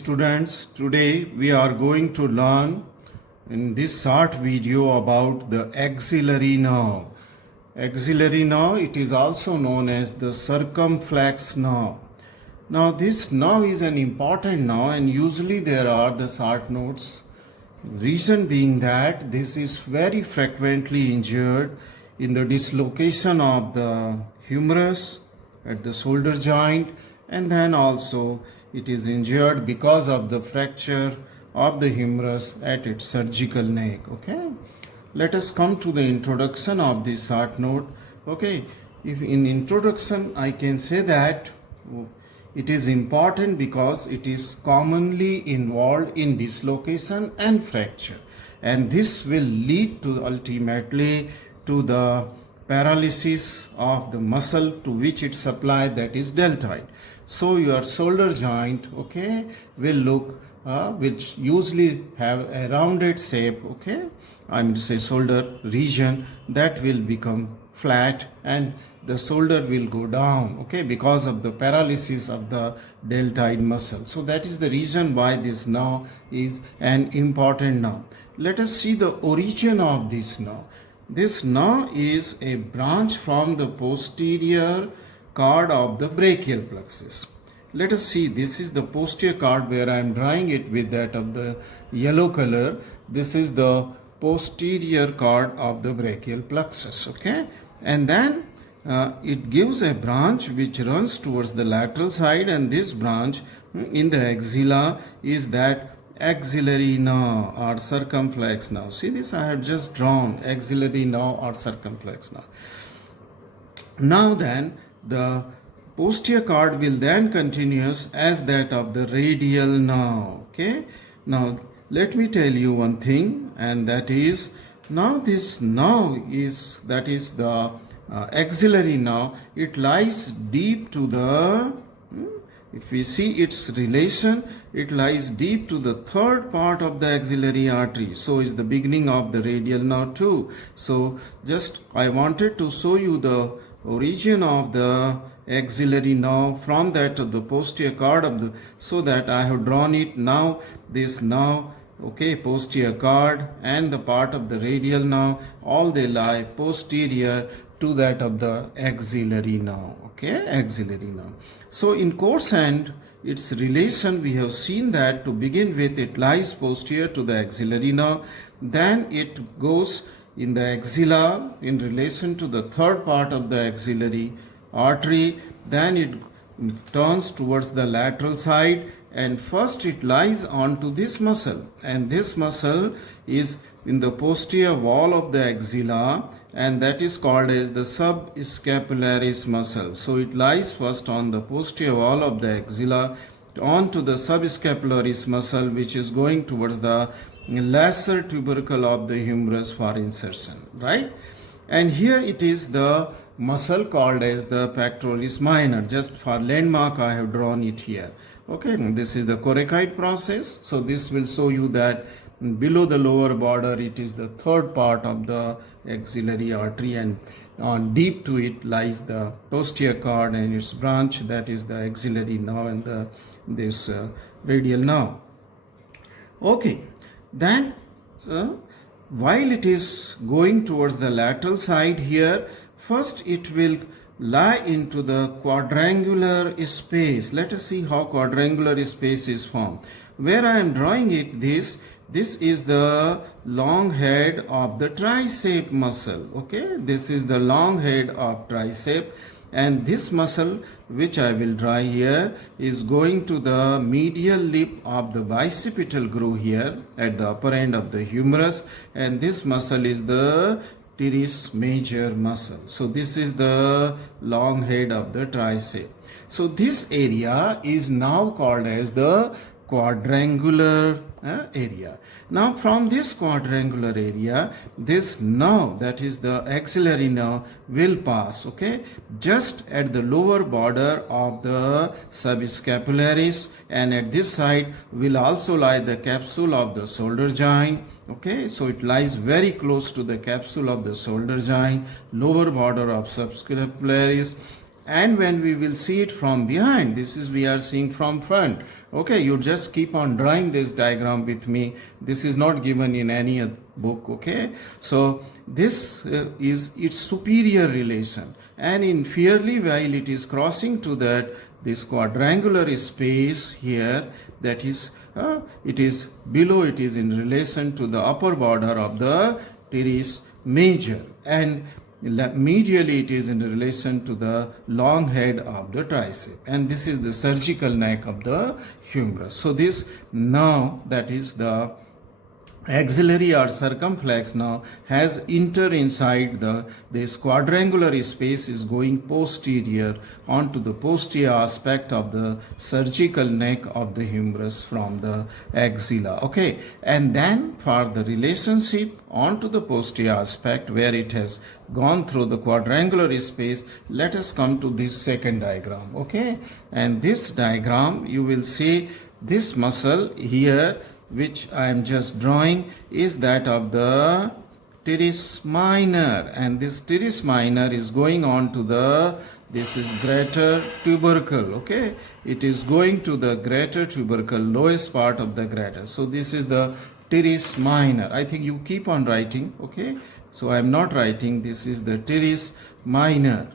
students, today we are going to learn in this short video about the axillary nerve. Axillary nerve, it is also known as the circumflex nerve. Now this nerve is an important nerve and usually there are the short notes. Reason being that this is very frequently injured in the dislocation of the humerus at the shoulder joint, and then also it is injured because of the fracture of the humerus at its surgical neck. Okay, let us come to the introduction of this short note. Okay, if in introduction I can say that it is important because it is commonly involved in dislocation and fracture, and this will lead to ultimately to the paralysis of the muscle to which it supplies, that is deltoid. So your shoulder joint, okay, will look which usually have a rounded shape, okay, I mean to say shoulder region that will become flat and the shoulder will go down, okay, because of the paralysis of the deltoid muscle. So that is the reason why this nerve is an important nerve. Let us see the origin of this nerve. This nerve is a branch from the posterior cord of the brachial plexus. Let us see, this is the posterior cord where I am drawing it with that of the yellow color. This is the posterior cord of the brachial plexus, okay, and then it gives a branch which runs towards the lateral side, and this branch in the axilla is that axillary nerve or circumflex nerve. See this, I have just drawn axillary nerve or circumflex nerve. Now then the posterior cord will then continues as that of the radial nerve. Okay, now let me tell you one thing, and that is now this nerve is, that is the axillary nerve, it lies deep to the if we see its relation, it lies deep to the third part of the axillary artery. So is the beginning of the radial nerve too. So just I wanted to show you the origin of the axillary nerve from that of the posterior cord of the, so that I have drawn it. Now this nerve, okay, posterior cord and the part of the radial nerve, all they lie posterior to that of the axillary nerve, okay, axillary nerve. So in course and its relation, we have seen that to begin with it lies posterior to the axillary nerve, then it goes in the axilla in relation to the third part of the axillary artery, then it turns towards the lateral side, and first it lies onto this muscle, and this muscle is in the posterior wall of the axilla, and that is called as the subscapularis muscle. So it lies first on the posterior wall of the axilla onto the subscapularis muscle, which is going towards the lesser tubercle of the humerus for insertion, right? And here it is the muscle called as the pectoralis minor. Just for landmark I have drawn it here. Okay, this is the coracoid process. So this will show you that below the lower border it is the third part of the axillary artery, and on deep to it lies the posterior cord and its branch, that is the axillary nerve and this radial nerve. Okay, then while it is going towards the lateral side here, first it will lie into the quadrangular space. Let us see how quadrangular space is formed. Where I am drawing it, this is the long head of the tricep muscle. Okay, this is the long head of tricep, and this muscle which I will draw here is going to the medial lip of the bicipital groove here at the upper end of the humerus, and this muscle is the teres major muscle. So this is the long head of the tricep. So this area is now called as the quadrangular area. Now from this quadrangular area, this nerve, that is the axillary nerve, will pass, okay, just at the lower border of the subscapularis, and at this side will also lie the capsule of the shoulder joint. Okay, so it lies very close to the capsule of the shoulder joint, lower border of subscapularis, and when we will see it from behind, this is we are seeing from front. Okay, you just keep on drawing this diagram with me. This is not given in any other book. Okay, so this is its superior relation, and inferiorly while it is crossing to that this quadrangular space here, that is it is below, it is in relation to the upper border of the teres major, and medially it is in relation to the long head of the tricep, and this is the surgical neck of the humerus. So this now, that is the axillary or circumflex, now has enter inside this quadrangular space, is going posterior onto the posterior aspect of the surgical neck of the humerus from the axilla. Okay, and then for the relationship onto the posterior aspect where it has gone through the quadrangular space, let us come to this second diagram. Okay, and this diagram you will see this muscle here which I am just drawing is that of the teres minor, and this teres minor is going on to the, this is greater tubercle. Okay, it is going to the greater tubercle, lowest part of the greater. So this is the teres minor. I think you keep on writing. Okay, so I am not writing, this is the teres minor,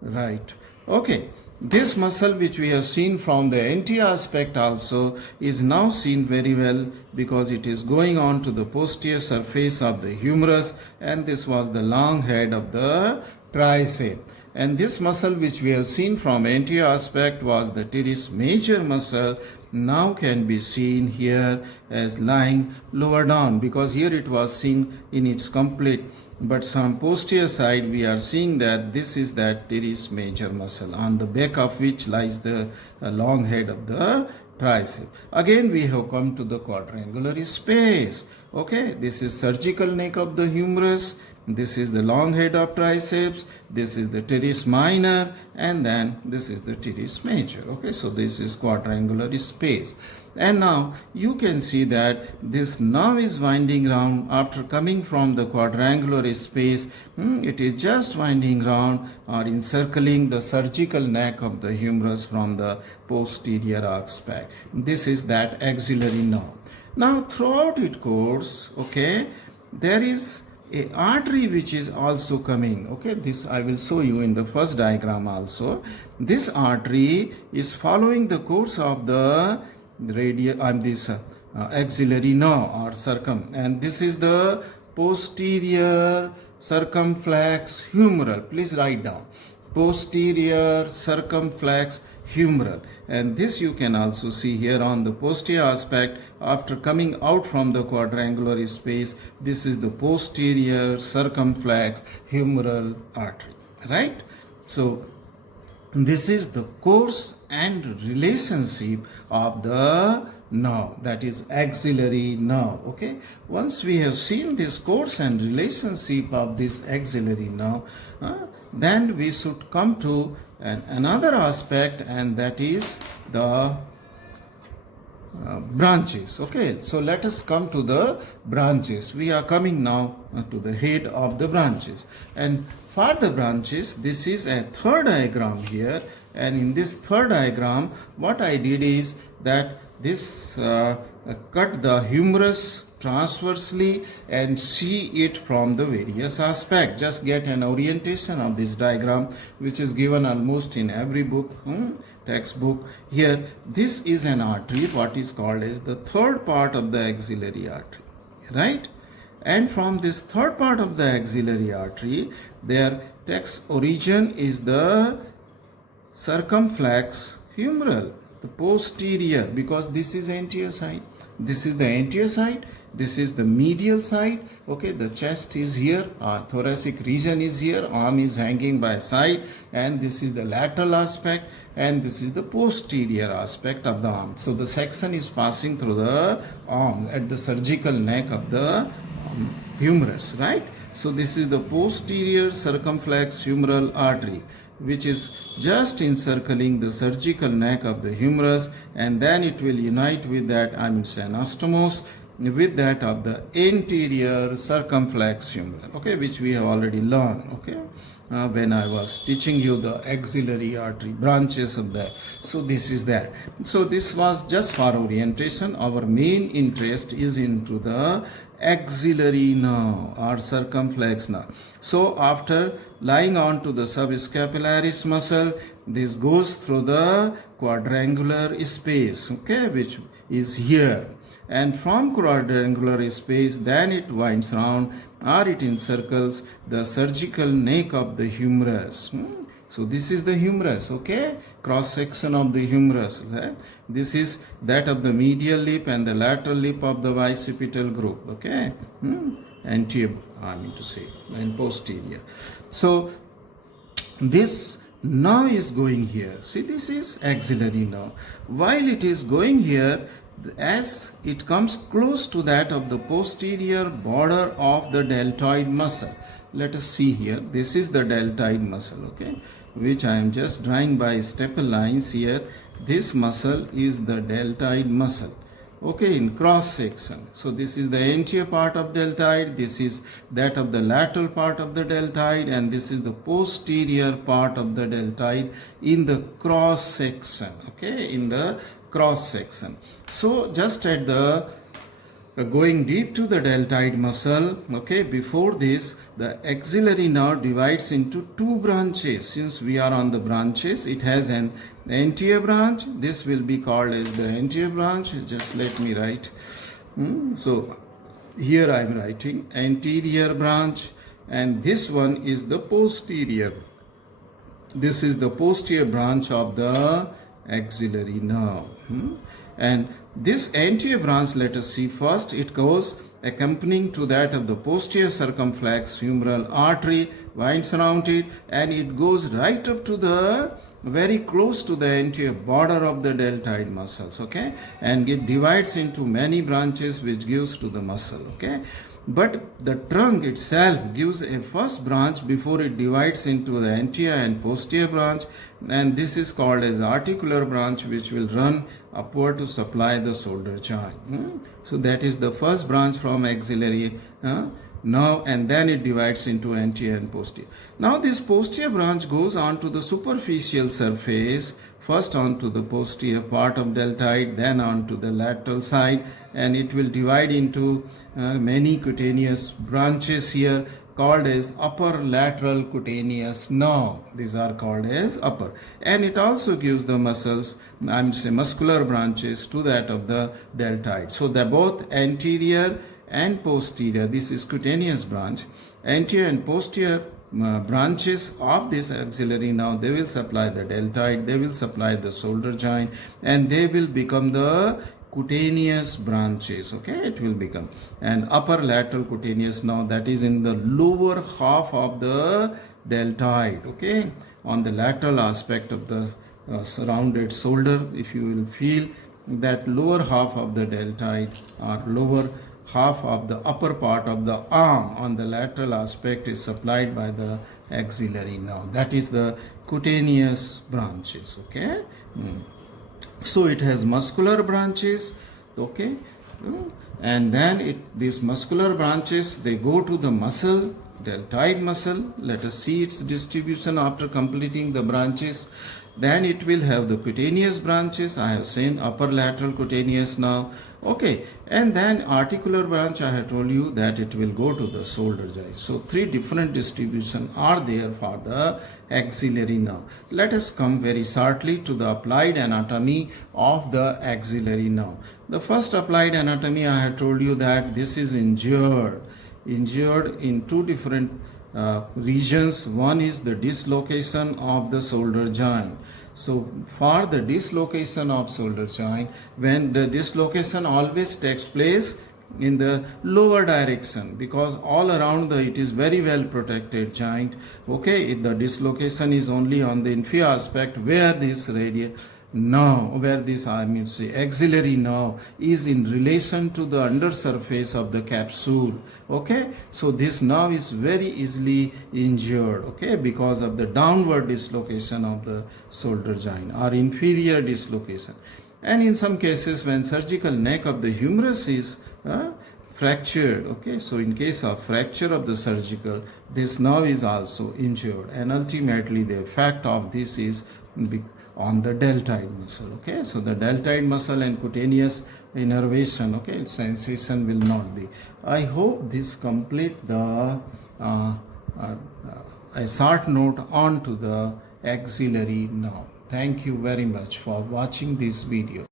right? Okay, this muscle which we have seen from the anterior aspect also is now seen very well because it is going on to the posterior surface of the humerus, and this was the long head of the tricep. And this muscle which we have seen from anterior aspect was the teres major muscle, now can be seen here as lying lower down, because here it was seen in its complete, but some posterior side we are seeing that this is that teres major muscle on the back of which lies the long head of the tricep. Again we have come to the quadrangular space. Okay, this is surgical neck of the humerus, this is the long head of triceps, this is the teres minor, and then this is the teres major. Okay, so this is quadrangular space. And now you can see that this nerve is winding round after coming from the quadrangular space. It is just winding round or encircling the surgical neck of the humerus from the posterior aspect. This is that axillary nerve. Now throughout its course, okay, there is a artery which is also coming. Okay, this I will show you in the first diagram also. This artery is following the course of the radial and this axillary nerve or and this is the posterior circumflex humeral. Please write down posterior circumflex humeral, and this you can also see here on the posterior aspect after coming out from the quadrangular space. This is the posterior circumflex humeral artery, right? So this is the course and relationship of the nerve, that is axillary nerve. Okay, once we have seen this course and relationship of this axillary nerve, then we should come to another aspect, and that is the branches. Okay, so let us come to the branches. We are coming now to the head of the branches, and for the branches this is a third diagram here, and in this third diagram what I did is that this cut the humerus transversely and see it from the various aspects. Just get an orientation of this diagram which is given almost in every book, textbook. Here this is an artery, what is called as the third part of the axillary artery, right? And from this third part of the axillary artery, their text origin is the circumflex humeral, the posterior, because this is anterior side, this is the anterior side, this is the medial side. Okay, the chest is here, thoracic region is here, arm is hanging by side, and this is the lateral aspect, and this is the posterior aspect of the arm. So the section is passing through the arm at the surgical neck of the humerus, right? So this is the posterior circumflex humeral artery, which is just encircling the surgical neck of the humerus, and then it will unite with that anastomos, with that of the anterior circumflex humeral, okay, which we have already learned, okay, when I was teaching you the axillary artery branches of that. So this is that. So this was just for orientation. Our main interest is into the axillary nerve or circumflex nerve. So after lying on to the subscapularis muscle, this goes through the quadrangular space, okay, which is here, and from quadrangular space then it winds round or it encircles the surgical neck of the humerus. So this is the humerus, okay, cross section of the humerus, right? This is that of the medial lip and the lateral lip of the bicipital group, okay, anterior, I mean to say, and posterior. So this nerve is going here. See, this is axillary nerve. While it is going here, as it comes close to that of the posterior border of the deltoid muscle. Let us see here. This is the deltoid muscle, okay, which I am just drawing by staple lines here. This muscle is the deltoid muscle, okay, in cross section. So this is the anterior part of deltoid, this is that of the lateral part of the deltoid, and this is the posterior part of the deltoid in the cross section, okay, in the cross section. So just at the going deep to the deltoid muscle, okay, before this the axillary nerve divides into two branches. Since we are on the branches, it has an anterior branch. This will be called as the anterior branch. Just let me write. So here I am writing anterior branch, and this one is the posterior. This is the posterior branch of the axillary nerve. And this anterior branch, let us see first, it goes accompanying to that of the posterior circumflex humeral artery, winds around it, and it goes right up to the very close to the anterior border of the deltoid muscles, okay, and it divides into many branches which gives to the muscle, okay. But the trunk itself gives a first branch before it divides into the anterior and posterior branch, and this is called as articular branch, which will run upward to supply the shoulder joint. So that is the first branch from axillary nerve, and then it divides into anterior and posterior. Now this posterior branch goes on to the superficial surface, first onto the posterior part of deltoid, then onto the lateral side, and it will divide into many cutaneous branches here called as upper lateral cutaneous nerve. These are called as upper, and it also gives the muscles, I mean say muscular branches to that of the deltoid. So they're both anterior and posterior. This is cutaneous branch. Anterior and posterior branches of this axillary nerve, they will supply the deltoid, they will supply the shoulder joint, and they will become the cutaneous branches, okay, it will become. And upper lateral cutaneous nerve, that is in the lower half of the deltoid, okay, on the lateral aspect of the surrounded shoulder. If you will feel that lower half of the deltoid or lower half of the upper part of the arm on the lateral aspect is supplied by the axillary nerve. That is the cutaneous branches, okay. So it has muscular branches, okay, and then these muscular branches, they go to the muscle, deltoid muscle. Let us see its distribution after completing the branches. Then it will have the cutaneous branches. I have seen upper lateral cutaneous nerve, okay, and then articular branch, I have told you that it will go to the shoulder joint. So three different distribution are there for the axillary nerve. Let us come very shortly to the applied anatomy of the axillary nerve. The first applied anatomy, I have told you that this is injured in two different regions. One is the dislocation of the shoulder joint. So for the dislocation of shoulder joint, when the dislocation always takes place in the lower direction, because all around it is very well protected joint, okay, if the dislocation is only on the inferior aspect where this radial nerve, where this I mean say axillary nerve is in relation to the under surface of the capsule, okay, so this nerve is very easily injured, okay, because of the downward dislocation of the shoulder joint or inferior dislocation. and in some cases when surgical neck of the humerus is fractured. Okay, so in case of fracture of the surgical, this nerve is also injured, and ultimately the effect of this is on the deltoid muscle. Okay, so the deltoid muscle and cutaneous innervation, okay, sensation will not be. I hope this complete the a short note on to the axillary nerve. Thank you very much for watching this video.